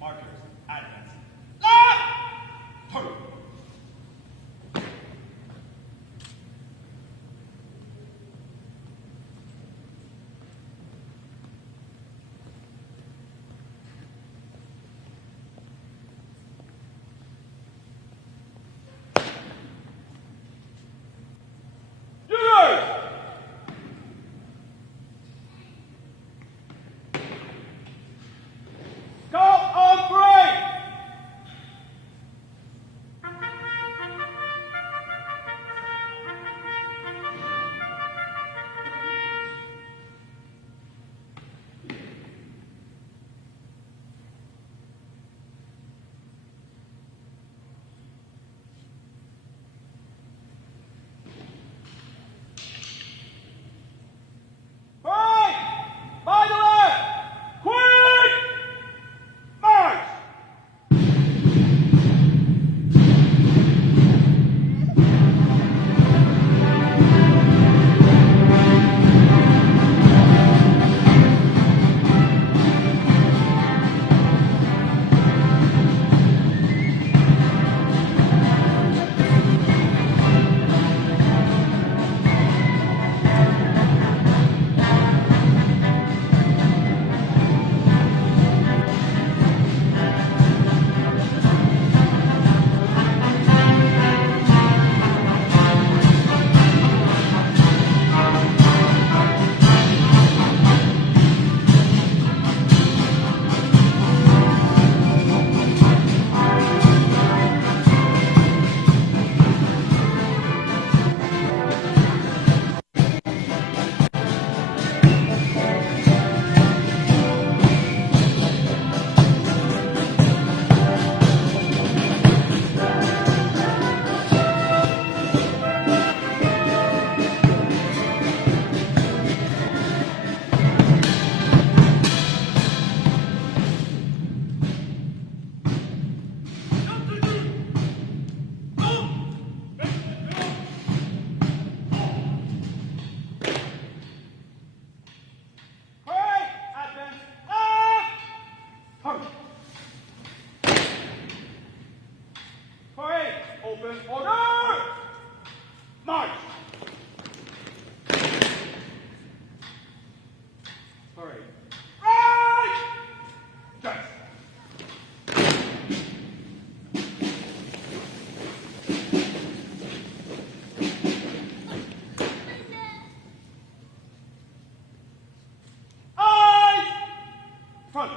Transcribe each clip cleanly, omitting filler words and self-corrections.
Markers, advance. Left! Turn! Open order! March! Hurry. Right! Dress! Eyes! Front!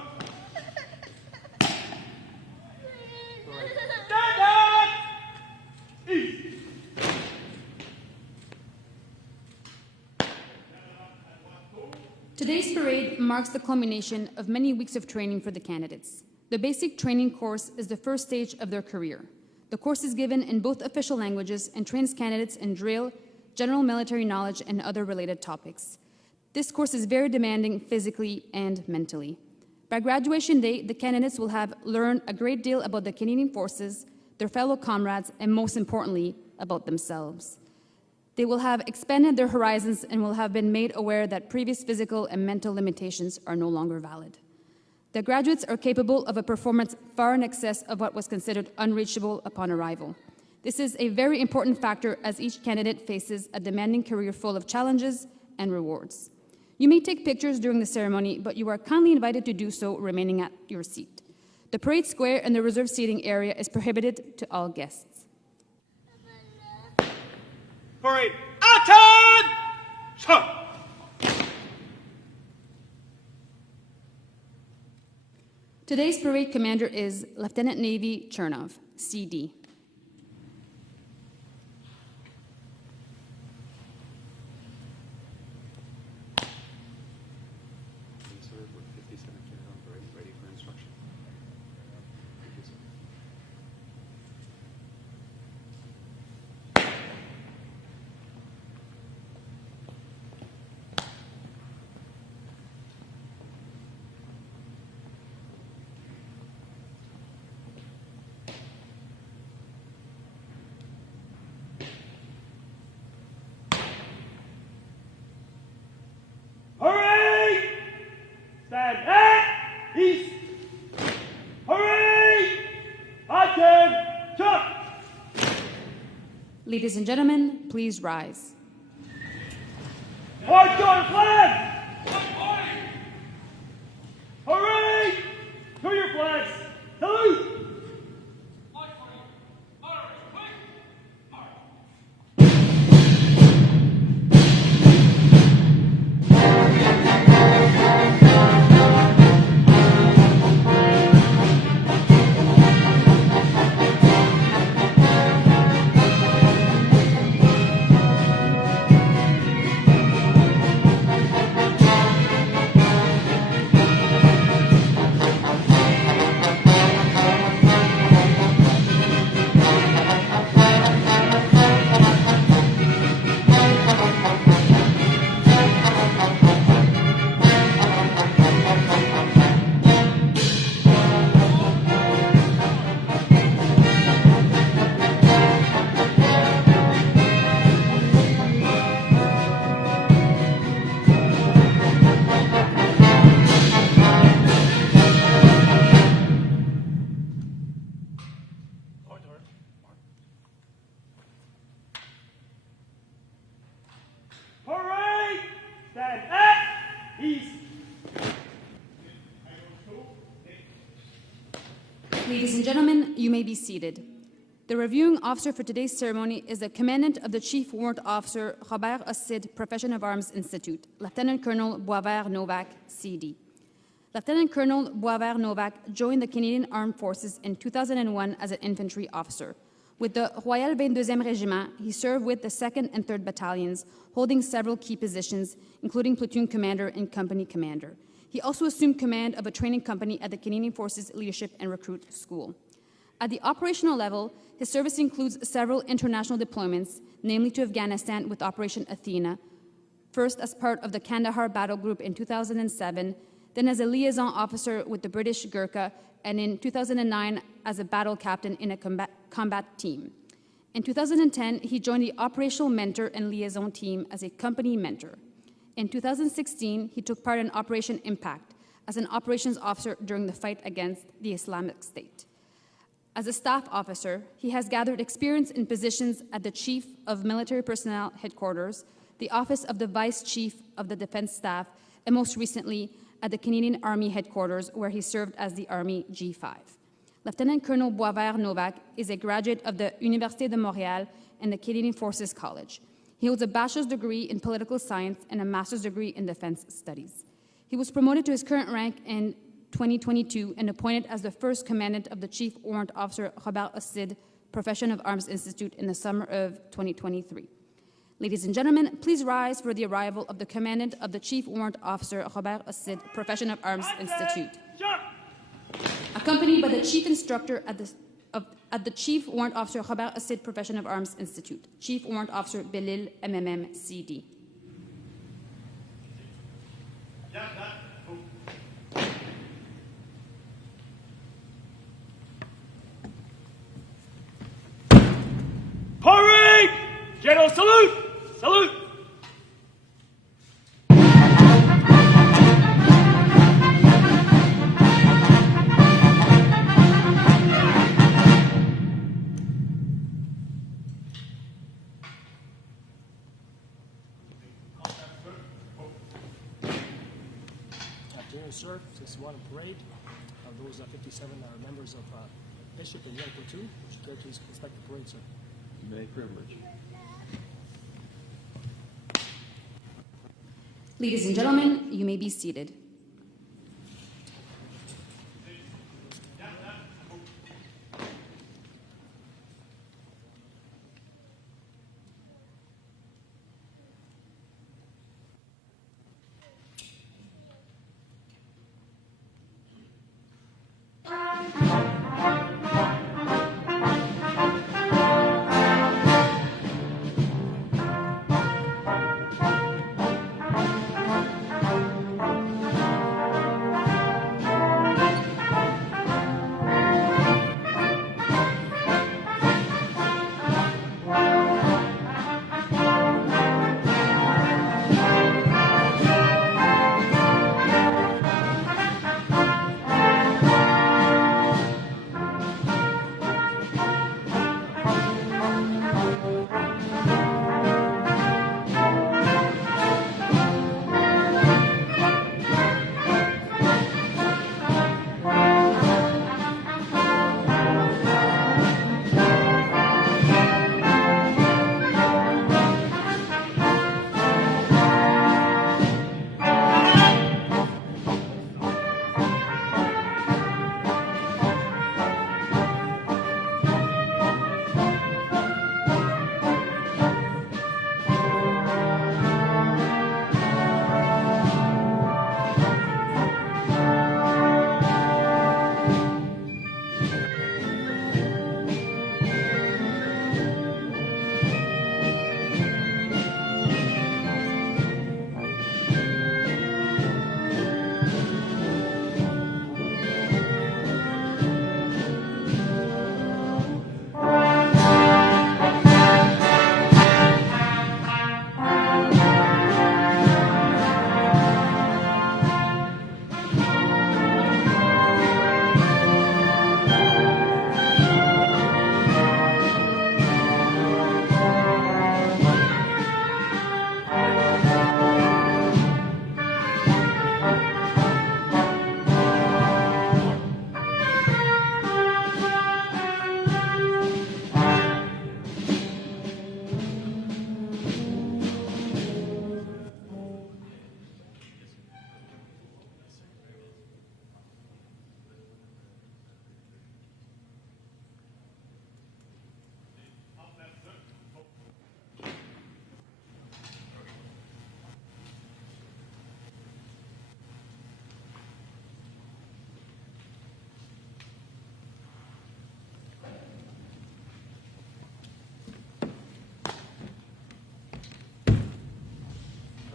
Today's parade marks the culmination of many weeks of training for the candidates. The basic training course is the first stage of their career. The course is given in both official languages and trains candidates in drill, general military knowledge, and other related topics. This course is very demanding physically and mentally. By graduation day, the candidates will have learned a great deal about the Canadian Forces, their fellow comrades, and most importantly, about themselves. They will have expanded their horizons and will have been made aware that previous physical and mental limitations are no longer valid. The graduates are capable of a performance far in excess of what was considered unreachable upon arrival. This is a very important factor as each candidate faces a demanding career full of challenges and rewards. You may take pictures during the ceremony, but you are kindly invited to do so remaining at your seat. The parade square and the reserved seating area is prohibited to all guests. Parade, attention! Today's parade commander is Lieutenant Navy Chernov, CD. Ready for instruction. Thank you, sir. Ladies and gentlemen, please rise. March on flag! Hooray! To your flags! Salute! Hooray! Stand at ease. Ladies and gentlemen, you may be seated. The reviewing officer for today's ceremony is the Commandant of the Chief Warrant Officer Robert Ossid Profession of Arms Institute, Lieutenant Colonel Boisvert Novak, CD. Lieutenant Colonel Boisvert Novak joined the Canadian Armed Forces in 2001 as an infantry officer. With the Royal 22e Régiment, he served with the 2nd and 3rd Battalions, holding several key positions, including platoon commander and company commander. He also assumed command of a training company at the Canadian Forces Leadership and Recruit School. At the operational level, his service includes several international deployments, namely to Afghanistan with Operation Athena, first as part of the Kandahar Battle Group in 2007, then as a liaison officer with the British Gurkha, and in 2009 as a battle captain in a combat team. In 2010, he joined the operational mentor and liaison team as a company mentor. In 2016, he took part in Operation Impact as an operations officer during the fight against the Islamic State. As a staff officer, he has gathered experience in positions at the Chief of Military Personnel Headquarters, the Office of the Vice Chief of the Defense Staff, and most recently at the Canadian Army Headquarters, where he served as the Army G5. Lieutenant Colonel Boisvert Novak is a graduate of the Université de Montréal and the Canadian Forces College. He holds a bachelor's degree in political science and a master's degree in defense studies. He was promoted to his current rank in 2022 and appointed as the first commandant of the Chief Warrant Officer Robert Ossid Profession of Arms Institute in the summer of 2023. Ladies and gentlemen, please rise for the arrival of the Commandant of the Chief Warrant Officer Robert Ossid Profession of Arms Institute, accompanied by the Chief Instructor at the Chief Warrant Officer Robert Ossid Profession of Arms Institute, Chief Warrant Officer Belil MMM CD. Parade! General salute! Salute! Afternoon, sir. 61 parade. Those 57 are members of Bishop and Young Platoon. Would you care to inspect the parade, sir? May privilege. Ladies and gentlemen, you may be seated.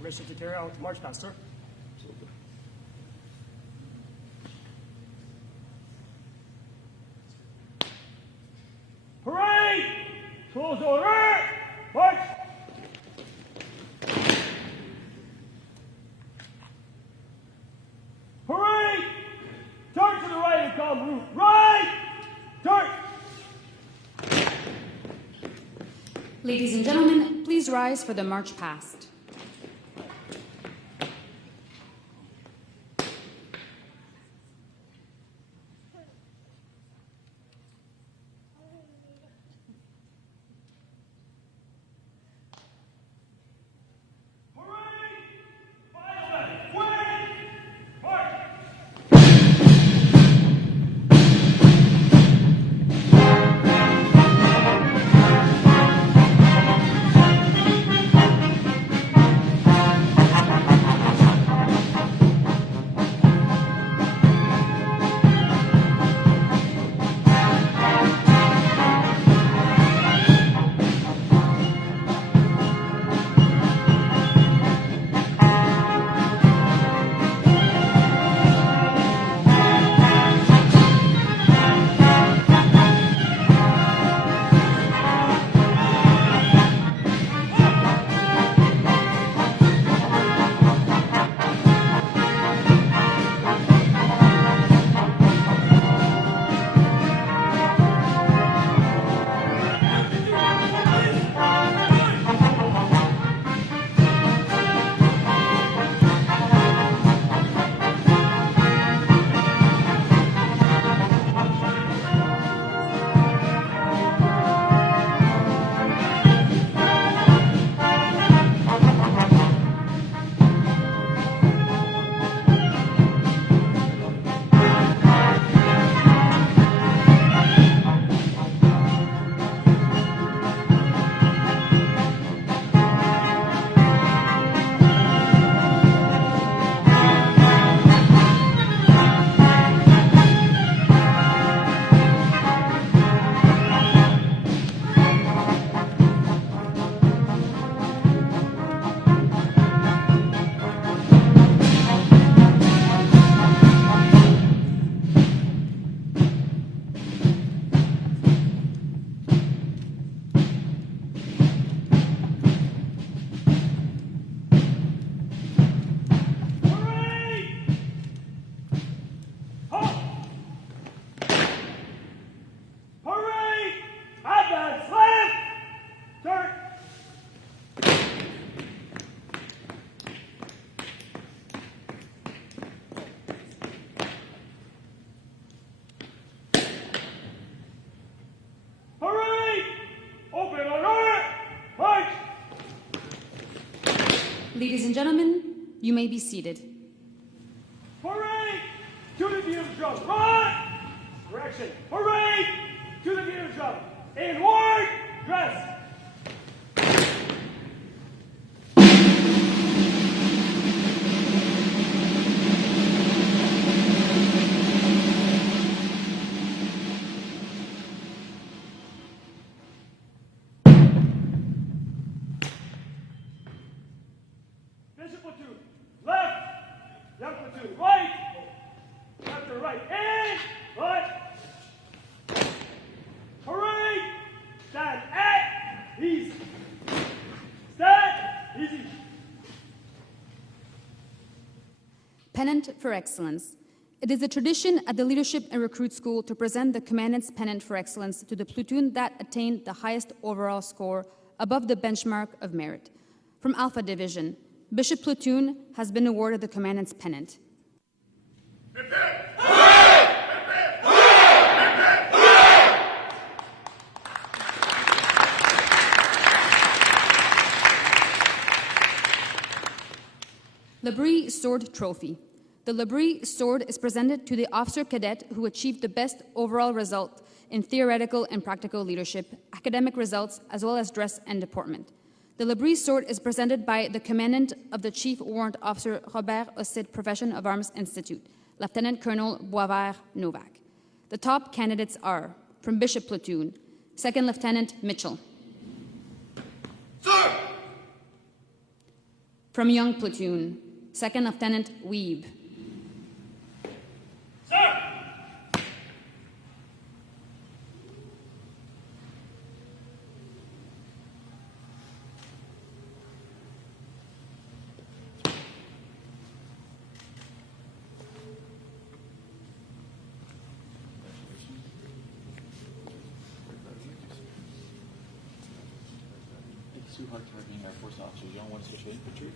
Bishop to carry out march past, sir. Parade! Close order! March! Parade! Turn to the right and come route. Right! Turn! Ladies and gentlemen, please rise for the march past. Ladies and gentlemen, you may be seated. Parade! To the beat of the drum. Run! Correction. Parade! To the beat of the drum. Inward! Dress! Bishop platoon, left, young platoon, right, left or right, and right. Parade, stand at easy. Stand easy. Pennant for Excellence. It is a tradition at the Leadership and Recruit School to present the Commandant's Pennant for Excellence to the platoon that attained the highest overall score above the benchmark of merit. From Alpha Division, Bishop Platoon has been awarded the Commandant's Pennant. Labrie Sword Trophy. The Labrie Sword is presented to the officer cadet who achieved the best overall result in theoretical and practical leadership, academic results, as well as dress and deportment. The Labrie Sword is presented by the Commandant of the Chief Warrant Officer Robert Ossid Profession of Arms Institute, Lieutenant Colonel Boisvert Novak. The top candidates are, from Bishop Platoon, Second Lieutenant Mitchell. Sir! From Young Platoon, Second Lieutenant Weeb. Sir! It's too hard to being Air Force officer. You don't want to switch to infantry.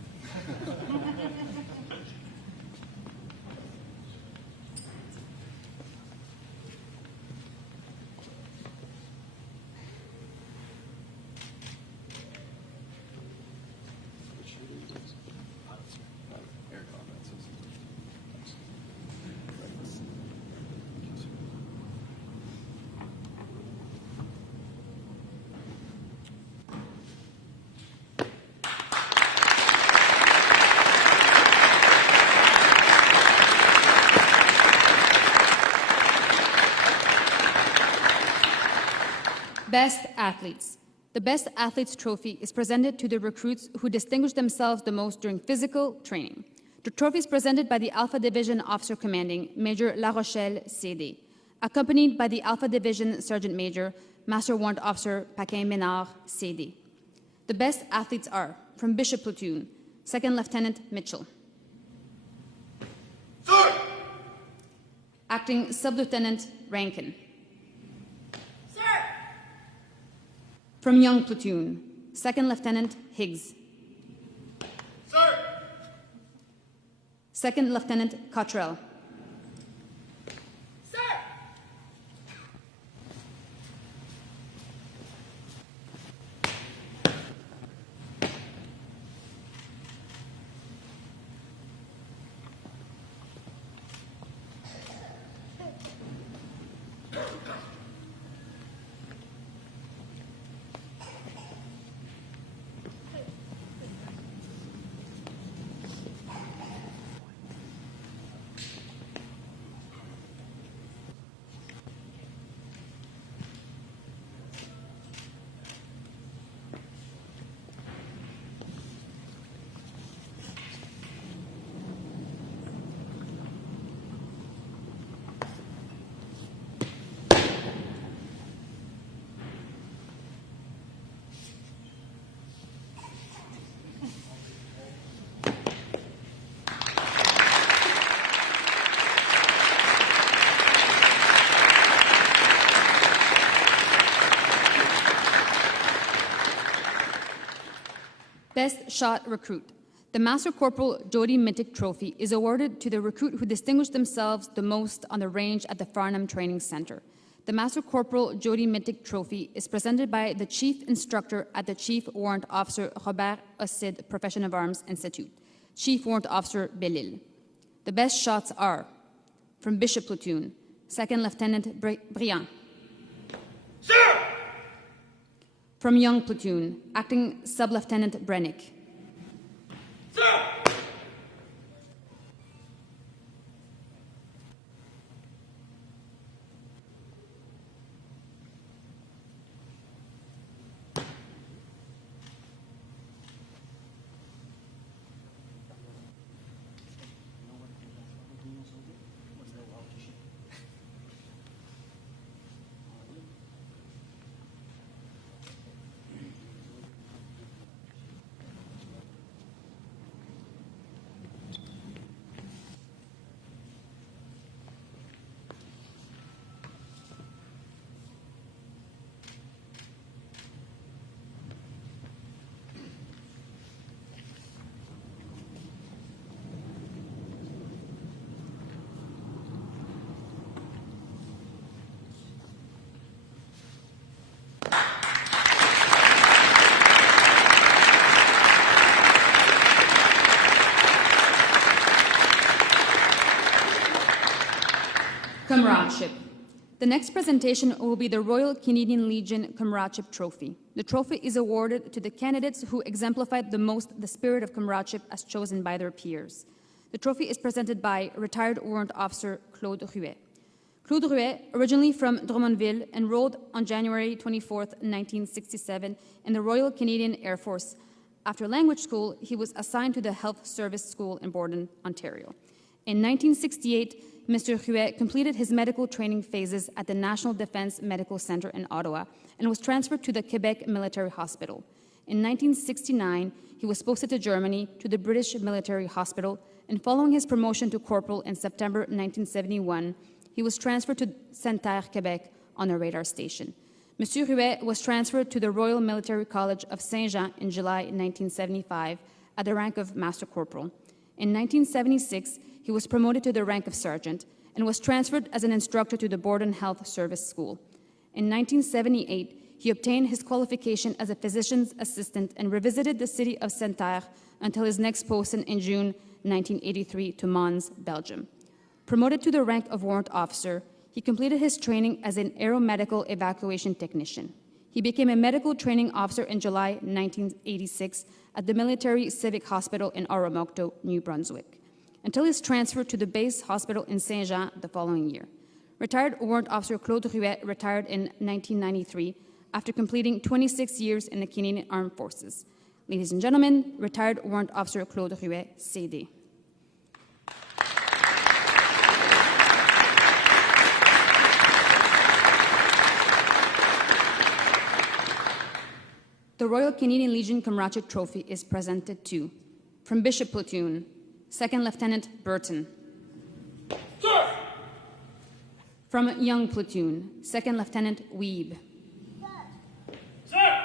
Which should we use? Air combat system. Best Athletes. The Best Athletes Trophy is presented to the recruits who distinguish themselves the most during physical training. The trophy is presented by the Alpha Division Officer Commanding, Major La Rochelle CD, accompanied by the Alpha Division Sergeant Major, Master Warrant Officer Paquin Ménard CD. The best athletes are, from Bishop Platoon, Second Lieutenant Mitchell. Sir! Acting Sub-Lieutenant Rankin. From Young Platoon, Second Lieutenant Higgs. Sir! Second Lieutenant Cottrell. Sir! Best Shot Recruit. The Master Corporal Jody Mintic Trophy is awarded to the recruit who distinguished themselves the most on the range at the Farnham Training Center. The Master Corporal Jody Mintic Trophy is presented by the Chief Instructor at the Chief Warrant Officer Robert Ossid Profession of Arms Institute, Chief Warrant Officer Belle-Île. The best shots are, from Bishop Platoon, Second Lieutenant Briand. Sir! From Young Platoon, Acting Sub-Lieutenant Brennick. Sir! Comradeship. The next presentation will be the Royal Canadian Legion Comradeship Trophy. The trophy is awarded to the candidates who exemplified the most the spirit of comradeship as chosen by their peers. The trophy is presented by retired Warrant Officer Claude Ruet. Claude Ruet, originally from Drummondville, enrolled on January 24, 1967 in the Royal Canadian Air Force After language school, he was assigned to the Health Service School in Borden, Ontario. In 1968, Mr. Huet completed his medical training phases at the National Defense Medical Center in Ottawa and was transferred to the Quebec Military Hospital. In 1969, he was posted to Germany to the British Military Hospital, and following his promotion to corporal in September 1971, he was transferred to Sainte-Terre, Quebec, on a radar station. Monsieur Huet was transferred to the Royal Military College of Saint-Jean in July 1975 at the rank of Master Corporal. In 1976, he was promoted to the rank of Sergeant and was transferred as an instructor to the Borden Health Service School. In 1978, he obtained his qualification as a physician's assistant and revisited the city of Sainte-Terre until his next posting in June 1983 to Mons, Belgium. Promoted to the rank of warrant officer, he completed his training as an aeromedical evacuation technician. He became a medical training officer in July 1986 at the Military Civic Hospital in Oromocto, New Brunswick, until his transfer to the base hospital in Saint-Jean the following year. Retired warrant officer Claude Ruet retired in 1993 after completing 26 years in the Canadian Armed Forces. Ladies and gentlemen, retired warrant officer Claude Ruet, CD. The Royal Canadian Legion Comradeship Trophy is presented to, from Bishop Platoon, 2nd Lieutenant Burton. Sir! From Young Platoon, 2nd Lieutenant Weeb. Sir!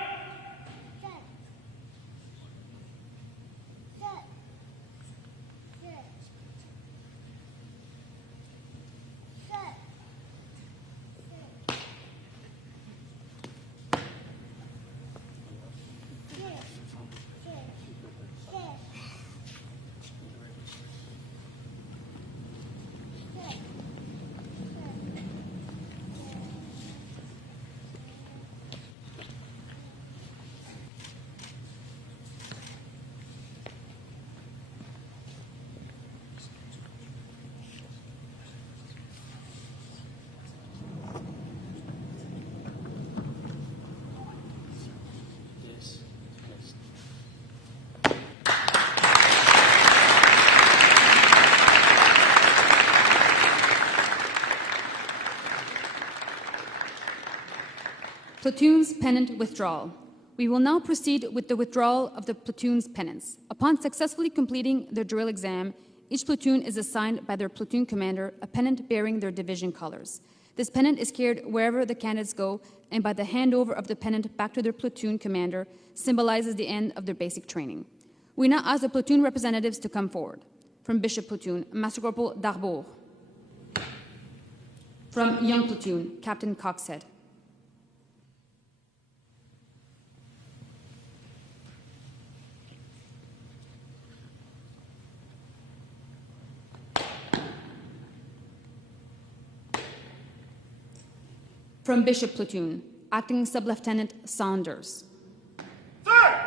Platoon's Pennant Withdrawal. We will now proceed with the withdrawal of the platoon's pennants. Upon successfully completing their drill exam, each platoon is assigned by their platoon commander a pennant bearing their division colors. This pennant is carried wherever the candidates go, and by the handover of the pennant back to their platoon commander symbolizes the end of their basic training. We now ask the platoon representatives to come forward. From Bishop Platoon, Master Corporal Darbour. From Young Platoon, Captain Coxhead. From Bishop Platoon, Acting Sub-Lieutenant Saunders. Sir!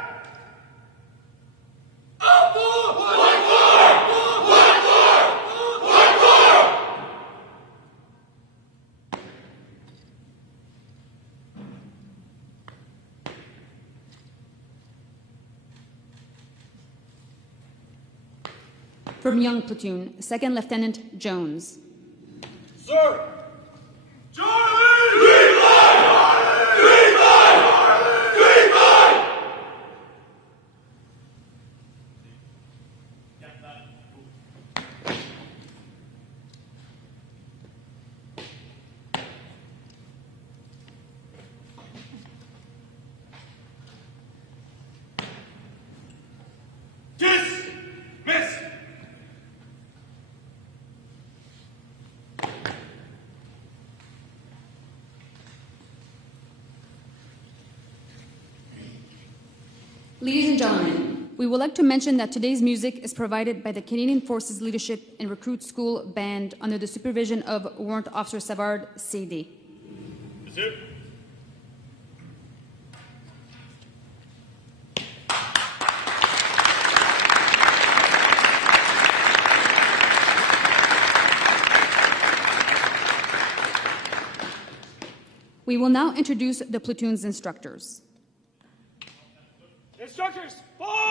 From Young Platoon, 2nd Lieutenant Jones. Sir! Charlie! Dismiss! Ladies and gentlemen, we would like to mention that today's music is provided by the Canadian Forces Leadership and Recruit School Band under the supervision of Warrant Officer Savard, CD. Is it? We will now introduce the platoon's instructors. Instructors, forward!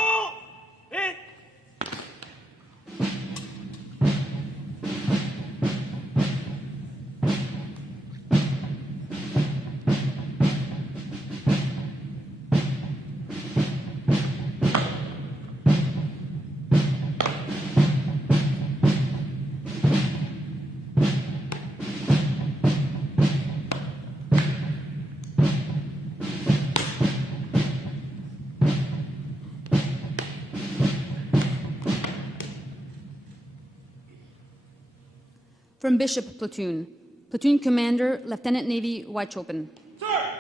From Bishop Platoon, Platoon Commander Lieutenant Navy Whitechopin. Sir!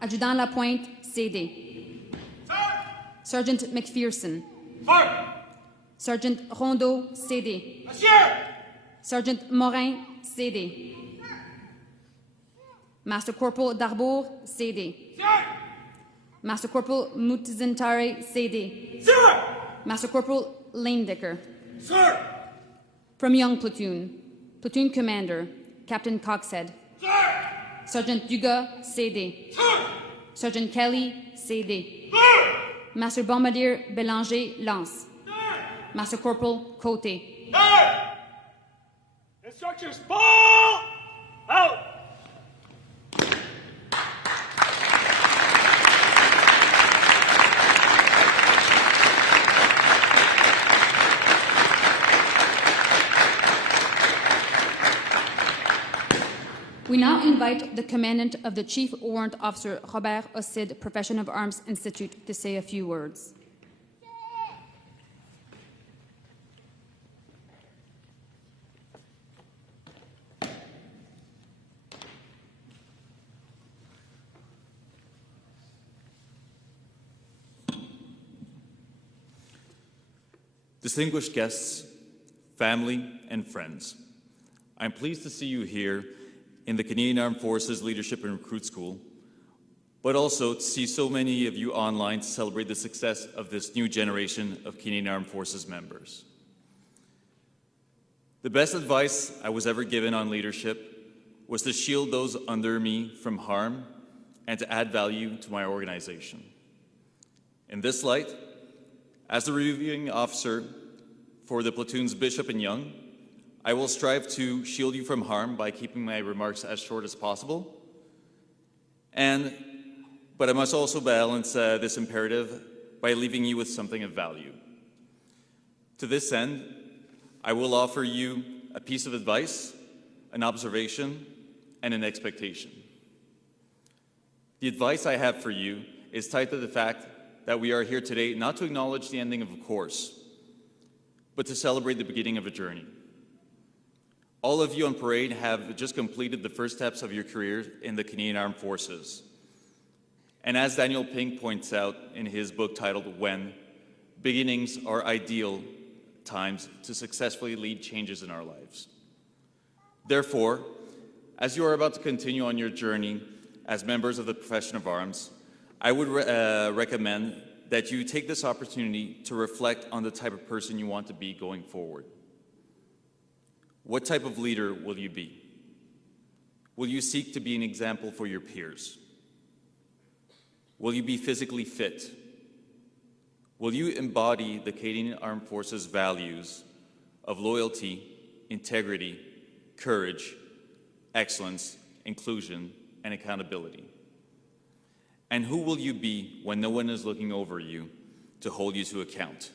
Adjudant Lapointe, CD. Sir! Sergeant McPherson. Sir! Sergeant Rondeau, CD. Monsieur! Sergeant Morin, CD. Master Corporal Darbour, CD. Sir! Master Corporal Mutizentare, CD. Sir! Master Corporal Lanedecker. Sir! From Young Platoon, Platoon Commander Captain Coxhead. Sir! Sergeant Dugas, CD. Sir! Sergeant Kelly, CD. Sir! Master Bombardier Bélanger, Lance. Sir! Master Corporal Cote. Sir! Instructors, ball! Out! We now invite the Commandant of the Chief Warrant Officer Robert Ossid Profession of Arms Institute to say a few words. Distinguished guests, family, and friends, I'm pleased to see you here in the Canadian Armed Forces Leadership and Recruit School, but also to see so many of you online to celebrate the success of this new generation of Canadian Armed Forces members. The best advice I was ever given on leadership was to shield those under me from harm and to add value to my organization. In this light, as the reviewing officer for the platoon's Bishop and Young, I will strive to shield you from harm by keeping my remarks as short as possible. But I must also balance this imperative by leaving you with something of value. To this end, I will offer you a piece of advice, an observation, and an expectation. The advice I have for you is tied to the fact that we are here today not to acknowledge the ending of a course, but to celebrate the beginning of a journey. All of you on parade have just completed the first steps of your career in the Canadian Armed Forces. And as Daniel Pink points out in his book titled When, beginnings are ideal times to successfully lead changes in our lives. Therefore, as you are about to continue on your journey as members of the profession of arms, I would recommend that you take this opportunity to reflect on the type of person you want to be going forward. What type of leader will you be? Will you seek to be an example for your peers? Will you be physically fit? Will you embody the Canadian Armed Forces values of loyalty, integrity, courage, excellence, inclusion, and accountability? And who will you be when no one is looking over you to hold you to account?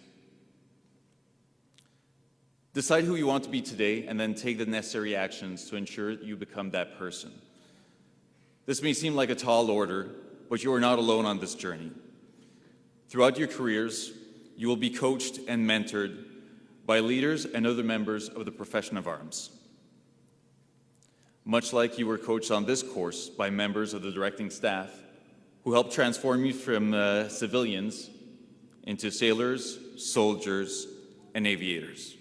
Decide who you want to be today and then take the necessary actions to ensure you become that person. This may seem like a tall order, but you are not alone on this journey. Throughout your careers, you will be coached and mentored by leaders and other members of the profession of arms. Much like you were coached on this course by members of the directing staff who helped transform you from civilians into sailors, soldiers, and aviators.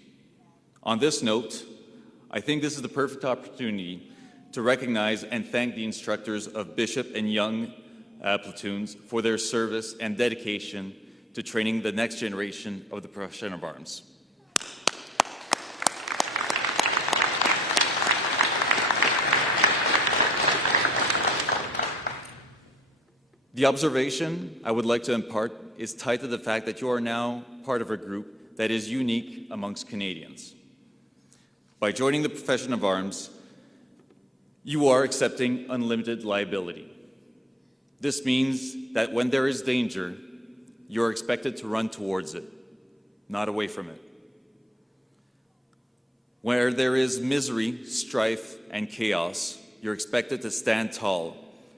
On this note, I think this is the perfect opportunity to recognize and thank the instructors of Bishop and Young platoons for their service and dedication to training the next generation of the profession of arms. The observation I would like to impart is tied to the fact that you are now part of a group that is unique amongst Canadians. By joining the profession of arms, you are accepting unlimited liability. This means that when there is danger, you are expected to run towards it, not away from it. Where there is misery, strife, and chaos, you're expected to stand tall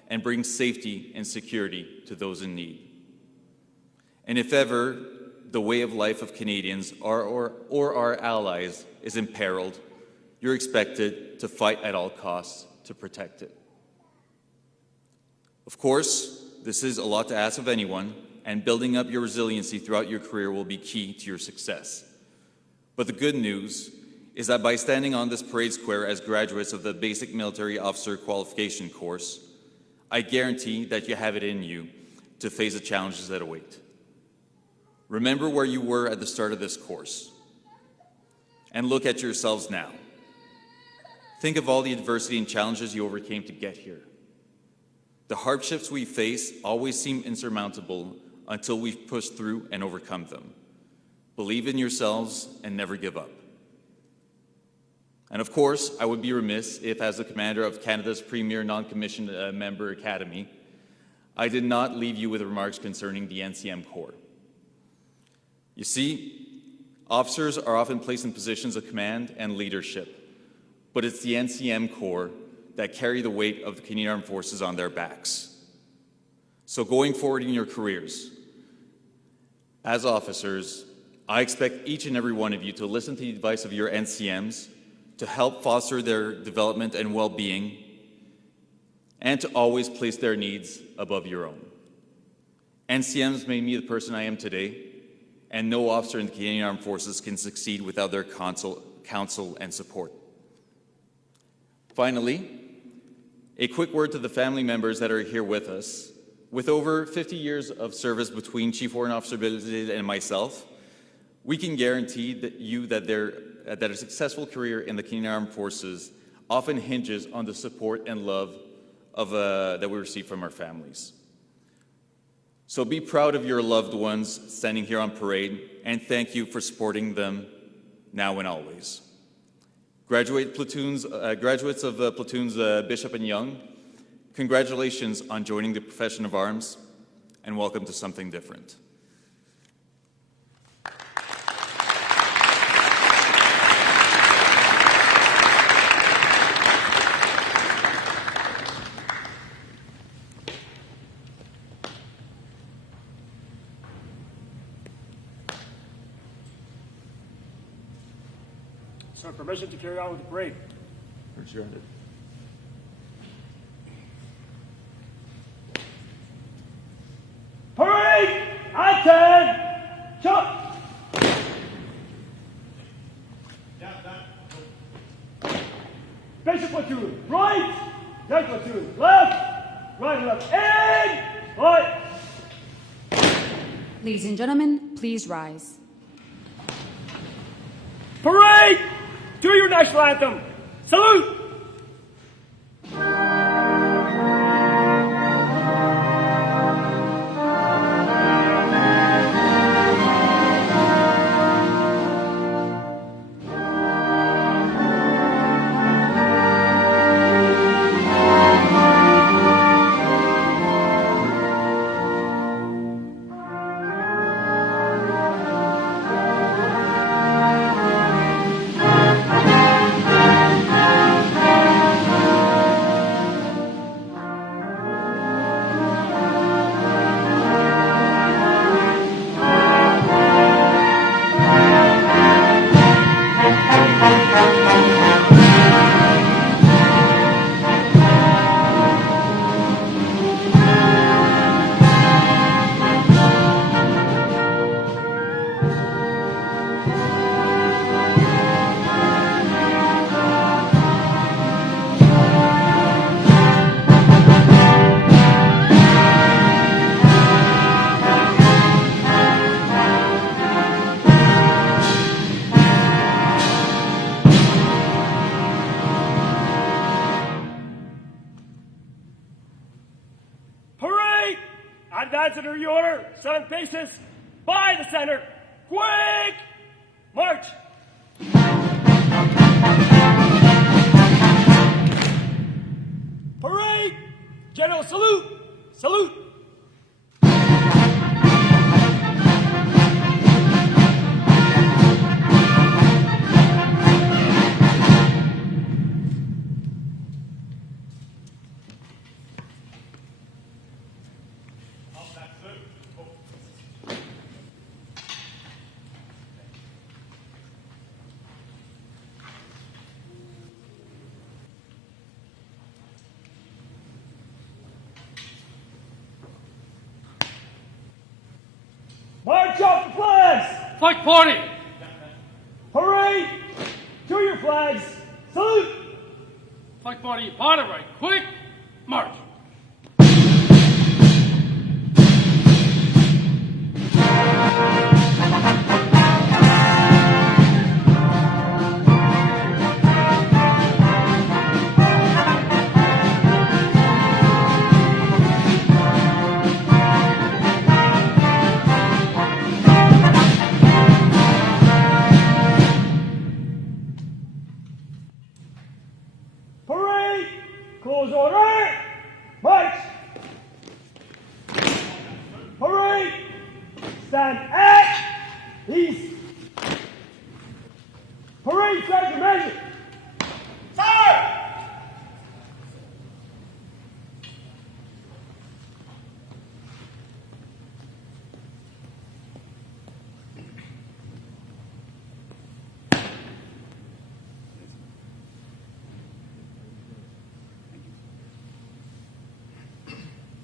and bring safety and security to those in need. And if ever the way of life of Canadians or our allies is imperiled, you're expected to fight at all costs to protect it. Of course, this is a lot to ask of anyone, and building up your resiliency throughout your career will be key to your success. But the good news is that by standing on this parade square as graduates of the Basic Military Officer Qualification course, I guarantee that you have it in you to face the challenges that await. Remember where you were at the start of this course, and look at yourselves now. Think of all the adversity and challenges you overcame to get here. The hardships we face always seem insurmountable until we've pushed through and overcome them. Believe in yourselves and never give up. And of course, I would be remiss if, as the commander of Canada's premier non-commissioned member academy, I did not leave you with remarks concerning the NCM Corps. You see, officers are often placed in positions of command and leadership, but it's the NCM Corps that carry the weight of the Canadian Armed Forces on their backs. So going forward in your careers, as officers, I expect each and every one of you to listen to the advice of your NCMs, to help foster their development and well-being, and to always place their needs above your own. NCMs made me the person I am today, and no officer in the Canadian Armed Forces can succeed without their counsel and support. Finally, a quick word to the family members that are here with us. With over 50 years of service between Chief Warrant Officer Billy and myself, we can guarantee that a successful career in the Canadian Armed Forces often hinges on the support and love that we receive from our families. So be proud of your loved ones standing here on parade, and thank you for supporting them now and always. Graduates of platoons Bishop and Young, congratulations on joining the profession of arms, and welcome to something different. Sir, permission to carry on with the parade. Where's your end? Parade! Action! Shot! Basic platoon, right! Young platoon, left! Right and left, and right! Ladies and gentlemen, please rise. Parade! Do your national anthem. Salute! Advance under your order. Sun faces by the center. Quick! March! Parade! General salute! Salute! Flag party! Parade! To your flags! Salute! Flag party, party right, quick, march! Parade! Close order! March! Parade! Stand at east! Parade sergeant major! Sir!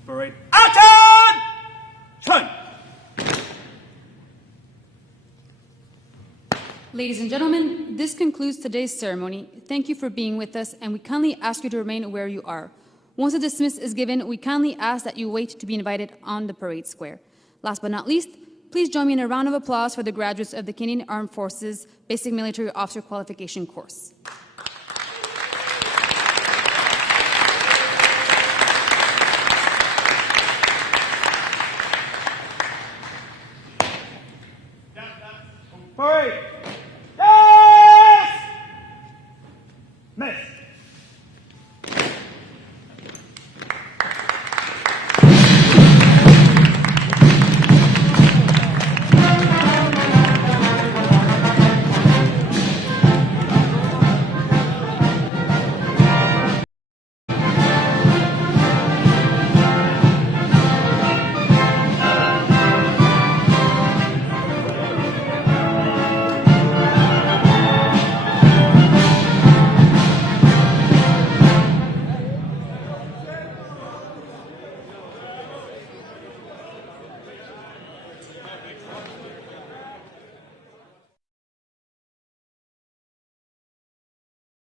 Parade. Action! Turn! Ladies and gentlemen, this concludes today's ceremony. Thank you for being with us, and we kindly ask you to remain where you are. Once the dismiss is given, we kindly ask that you wait to be invited on the parade square. Last but not least, please join me in a round of applause for the graduates of the Canadian Armed Forces Basic Military Officer Qualification course.